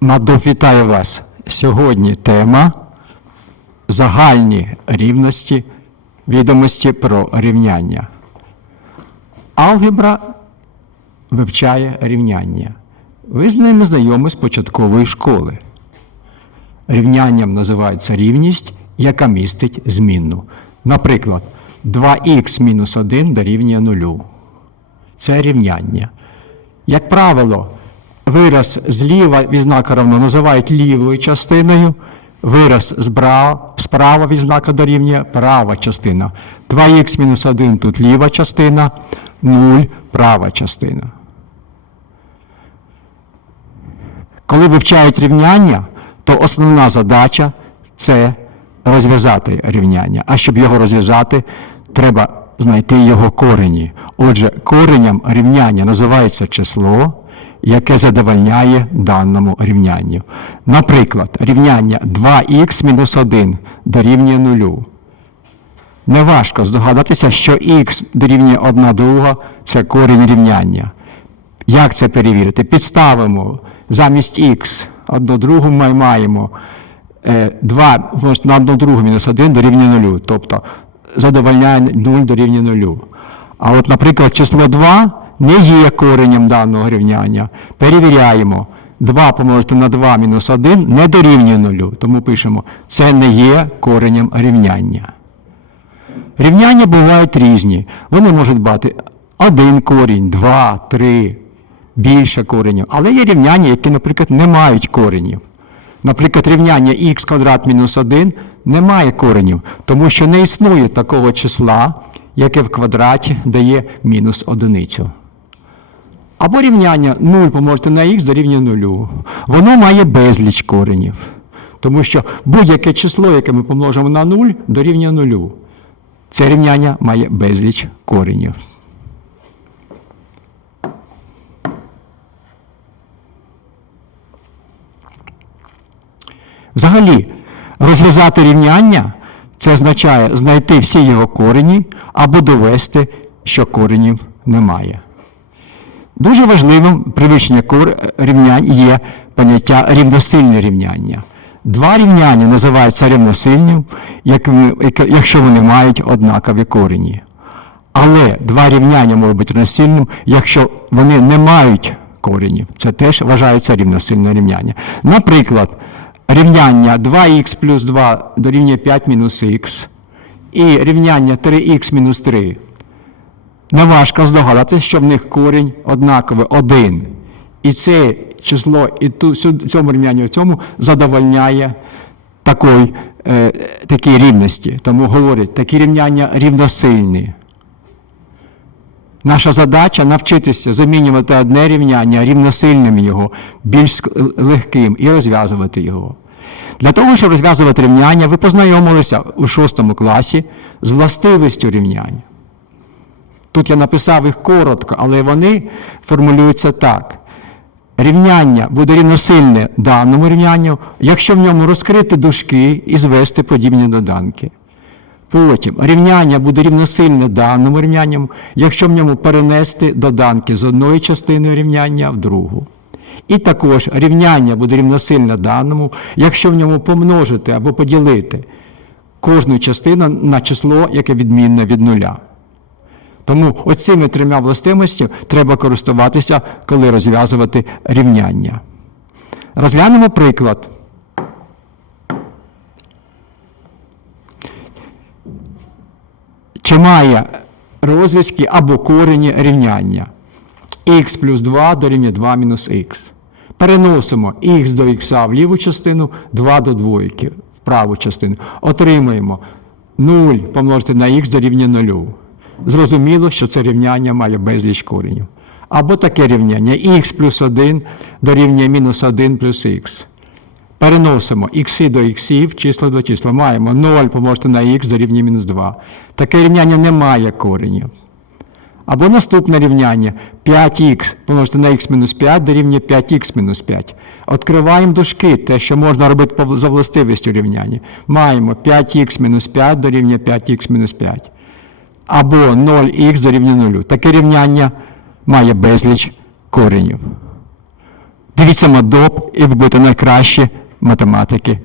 Мадов, вітаю вас. Сьогодні тема загальні рівності відомості про рівняння. Алгебра вивчає рівняння. Ви з ними знайомі з початкової школи. Рівнянням називається рівність, яка містить змінну. Наприклад, 2х мінус 1 дорівнює 0. Це рівняння. Як правило, вираз зліва від знака равно називають лівою частиною, вираз справа, справа від знака дорівнює права частина. 2х мінус 1 тут ліва частина, 0 права частина. Коли вивчають рівняння, то основна задача це розв'язати рівняння. А щоб його розв'язати, треба знайти його корені. Отже, коренем рівняння називається число, яке задовольняє даному рівнянню. Наприклад, рівняння 2х мінус 1 дорівнює 0. Неважко здогадатися, що х дорівнює 1 друга це корінь рівняння. Як це перевірити? Підставимо замість х одну другу ми маємо 2 на одну другу мінус 1 дорівнює 0. Тобто задовольняє 0 дорівнює 0. А от, наприклад, число 2 не є коренем даного рівняння. Перевіряємо. 2 помножити на 2 мінус 1 не дорівнює 0. Тому пишемо, це не є коренем рівняння. Рівняння бувають різні. Вони можуть мати один корінь, два, три, більше коренів. Але є рівняння, які, наприклад, не мають коренів. Наприклад, рівняння х квадрат мінус 1 не має коренів, тому що не існує такого числа, яке в квадраті дає мінус одиницю. Або рівняння 0 помножити на х дорівнює 0. Воно має безліч коренів. Тому що будь-яке число, яке ми помножимо на 0, дорівнює 0. Це рівняння має безліч коренів. Взагалі, розв'язати рівняння це означає знайти всі його корені або довести, що коренів немає. Дуже важливим при вивченні рівнянь є поняття рівносильне рівняння. Два рівняння називаються рівносильним, якщо вони мають однакові корені. Але два рівняння можуть бути рівносильним, якщо вони не мають коренів. Це теж вважається рівносильне рівняння. Наприклад, рівняння 2х плюс 2 дорівнює 5 мінус х і рівняння 3х мінус 3 Неважко здогадатися, що в них корінь однаковий один. І це число і ту, цьому рівнянню в цьому задовольняє такої, е, такій рівності. Тому говорять, такі рівняння рівносильні. Наша задача навчитися замінювати одне рівняння рівносильним його, більш легким, і розв'язувати його. Для того, щоб розв'язувати рівняння, ви познайомилися у шостому класі з властивістю рівняння. Тут я написав їх коротко, але вони формулюються так. Рівняння буде рівносильне даному рівнянню, якщо в ньому розкрити дужки і звести подібні доданки. Потім рівняння буде рівносильне даному рівнянню, якщо в ньому перенести доданки з одної частини рівняння в другу. І також рівняння буде рівносильне даному, якщо в ньому помножити або поділити кожну частину на число, яке відмінне від нуля. Тому оцими трьома властивостями треба користуватися, коли розв'язувати рівняння. Розглянемо приклад. Чи має розв'язки або корені рівняння? х плюс 2 дорівнює 2 мінус х. Переносимо х до х в ліву частину, 2 до двойки в праву частину. Отримаємо 0 помножити на х дорівнює 0. Зрозуміло, що це рівняння має безліч коренів. Або таке рівняння х плюс 1 дорівнює мінус 1 плюс х. Переносимо ікси до іксів, числа до числа. Маємо 0 помножити на х дорівнює мінус 2. Таке рівняння не має коренів. Або наступне рівняння 5х помножити на х мінус 5 дорівнює 5х мінус 5. Откриваємо дужки, те, що можна робити за властивістю рівняння. Маємо 5х мінус 5 дорівнює 5х мінус 5. Або 0х дорівнює 0. Таке рівняння має безліч коренів. Дивіться мадоп, і ви будете найкращі математики